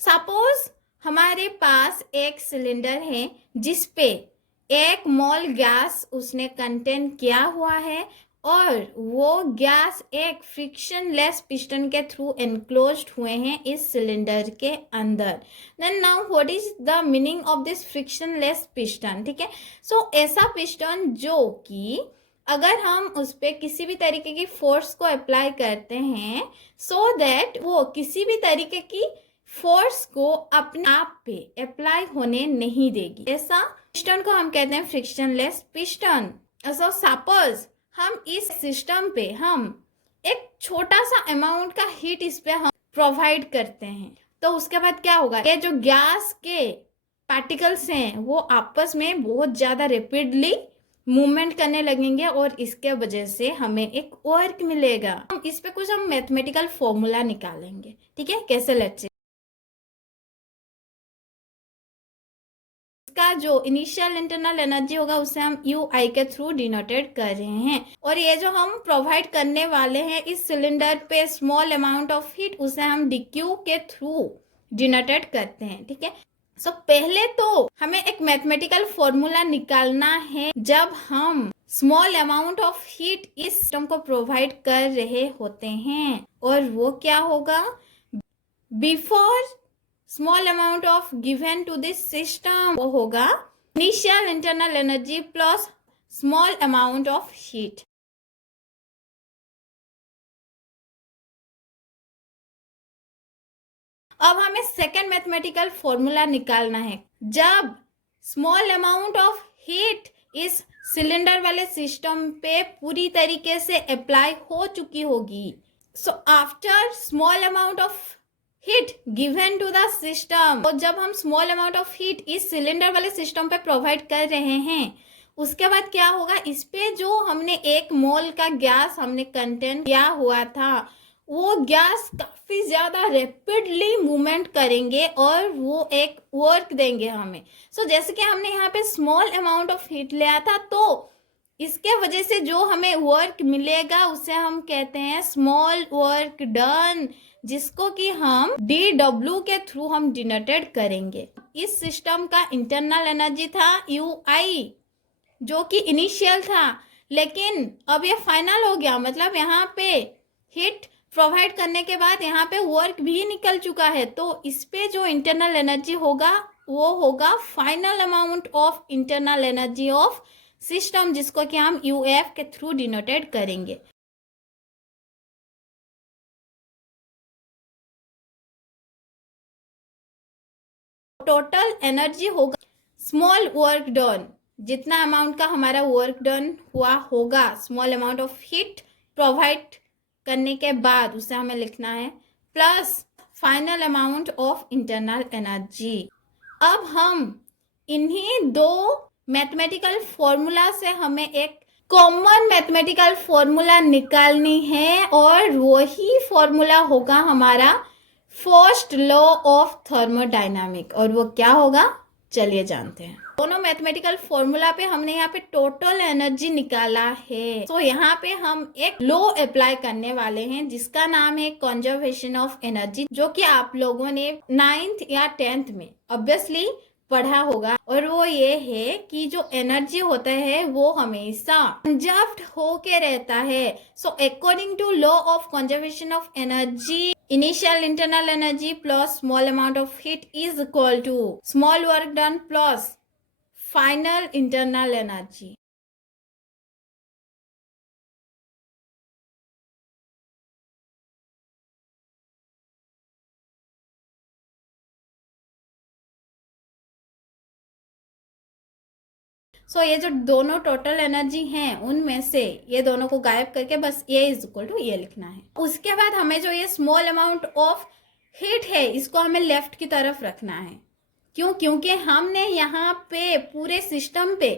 Suppose हमारे पास एक cylinder है जिस पे 1 मोल गैस उसने कंटेन किया हुआ है और वो गैस एक फ्रिक्शनलेस पिस्टन के थ्रू एनक्लोज्ड हुए हैं इस सिलेंडर के अंदर। Then now what is the meaning of this frictionless piston? ठीक है, सो ऐसा पिस्टन जो कि अगर हम उस पर किसी भी तरीके की फोर्स को अप्लाई करते हैं सो दैट वो किसी भी तरीके की फोर्स को अपने आप पे अप्लाई होने नहीं देगी, ऐसा पिस्टन को हम कहते हैं फ्रिक्शनलेस पिस्टन। सो सपोज हम इस सिस्टम पे हम एक छोटा सा अमाउंट का हीट इस पे हम प्रोवाइड करते हैं तो उसके बाद क्या होगा, ये जो गैस के पार्टिकल्स हैं वो आपस में बहुत ज्यादा रैपिडली मूवमेंट करने लगेंगे और इसके वजह से हमें एक वर्क मिलेगा। हम इस पे कुछ हम मैथमेटिकल फॉर्मूला निकालेंगे। ठीक है, कैसे? लेट्स इसका जो इनिशियल इंटरनल एनर्जी होगा उसे हम यू आई के थ्रू डिनोटेड कर रहे हैं और ये जो हम प्रोवाइड करने वाले हैं इस सिलेंडर पे स्मॉल अमाउंट ऑफ हीट उसे हम डीक्यू के थ्रू डिनोटेड करते हैं। ठीक है, सो पहले तो हमें एक मैथमेटिकल फॉर्मूला निकालना है जब हम स्मॉल अमाउंट ऑफ हीट इस सिस्टम को प्रोवाइड कर रहे होते हैं और वो क्या होगा, before small amount of given to this system वो होगा initial internal energy plus small amount of heat. अब हमें सेकेंड मैथमेटिकल फॉर्मूला निकालना है जब स्मॉल अमाउंट ऑफ हीट इस सिलेंडर वाले सिस्टम पे पूरी तरीके से अप्लाई हो चुकी होगी। So after small amount of heat given to the system, और जब हम स्मॉल अमाउंट ऑफ हीट इस सिलेंडर वाले सिस्टम पे प्रोवाइड कर रहे हैं उसके बाद क्या होगा, इस पे जो हमने 1 मोल का गैस हमने कंटेन किया हुआ था वो गैस काफी ज्यादा रैपिडली मूवमेंट करेंगे और वो एक वर्क देंगे हमें। सो जैसे कि हमने यहाँ पे स्मॉल अमाउंट ऑफ हीट लिया था तो इसके वजह से जो हमें वर्क मिलेगा उसे हम कहते हैं स्मॉल वर्क डन, जिसको कि हम डी डब्ल्यू के थ्रू हम डिनोटेड करेंगे। इस सिस्टम का इंटरनल एनर्जी था यू आई जो कि इनिशियल था, लेकिन अब ये फाइनल हो गया, मतलब यहाँ पे हीट प्रोवाइड करने के बाद यहाँ पे वर्क भी निकल चुका है तो इस पे जो इंटरनल एनर्जी होगा वो होगा final amount of internal energy of system, जिसको कि हम यू एफ के थ्रू डिनोटेड करेंगे। टोटल एनर्जी होगा स्मॉल वर्क डन, जितना अमाउंट का हमारा वर्क डन हुआ होगा small amount of heat provide करने के बाद उसे हमें लिखना है plus final amount of internal energy. अब हम इन्हीं दो मैथमेटिकल फॉर्मूला से हमें एक कॉमन मैथमेटिकल फॉर्मूला निकालनी है और वही फॉर्मूला होगा हमारा फर्स्ट लॉ ऑफ थर्मोडायनामिक। और वो क्या होगा, चलिए जानते हैं। दोनों मैथमेटिकल फॉर्मूला पे हमने यहाँ पे टोटल एनर्जी निकाला है तो यहाँ पे हम एक लॉ अप्लाई करने वाले हैं जिसका नाम है कंजर्वेशन ऑफ एनर्जी, जो कि आप लोगों ने 9th या 10th में ऑब्वियसली पढ़ा होगा। और वो ये है कि जो एनर्जी होता है वो हमेशा कंजर्व्ड होके रहता है। So according to law of conservation of energy, initial internal energy plus small amount of heat is equal to small work done plus final internal energy. So ये जो दोनों टोटल एनर्जी हैं उनमें से ये दोनों को गायब करके बस ये इज इक्वल टू ये लिखना है। उसके बाद हमें जो ये स्मॉल अमाउंट ऑफ हीट है इसको हमें लेफ्ट की तरफ रखना है। क्यों? क्योंकि हमने यहाँ पे पूरे सिस्टम पे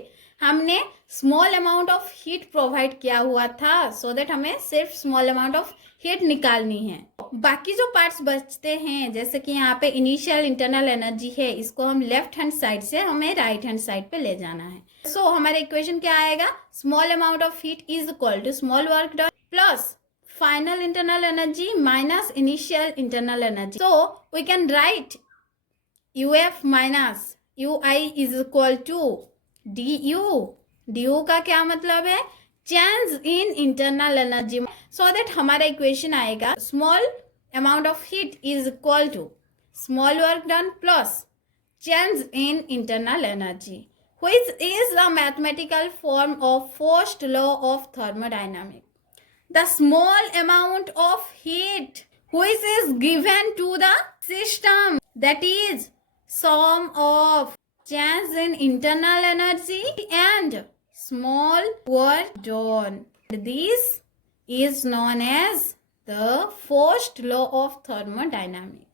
हमने small amount of heat provide किया हुआ था सो दैट हमें सिर्फ स्मॉल अमाउंट ऑफ हीट निकालनी है। बाकी जो पार्ट्स बचते हैं जैसे कि यहाँ पे इनिशियल इंटरनल एनर्जी है इसको हम लेफ्ट हैंड साइड से हमें राइट हैंड साइड पे ले जाना है। सो हमारा इक्वेशन क्या आएगा, small amount of heat is equal to small work done plus final internal energy minus initial internal energy. So we can write UF minus UI is equal to DU. DU का क्या मतलब है? Change in internal energy. So that हमारा equation आएगा small amount of heat is equal to small work done plus change in internal energy, which is a mathematical form of first law of thermodynamics. The small amount of heat which is given to the system, that is sum of change in internal energy and small work done. This is known as the first law of thermodynamics.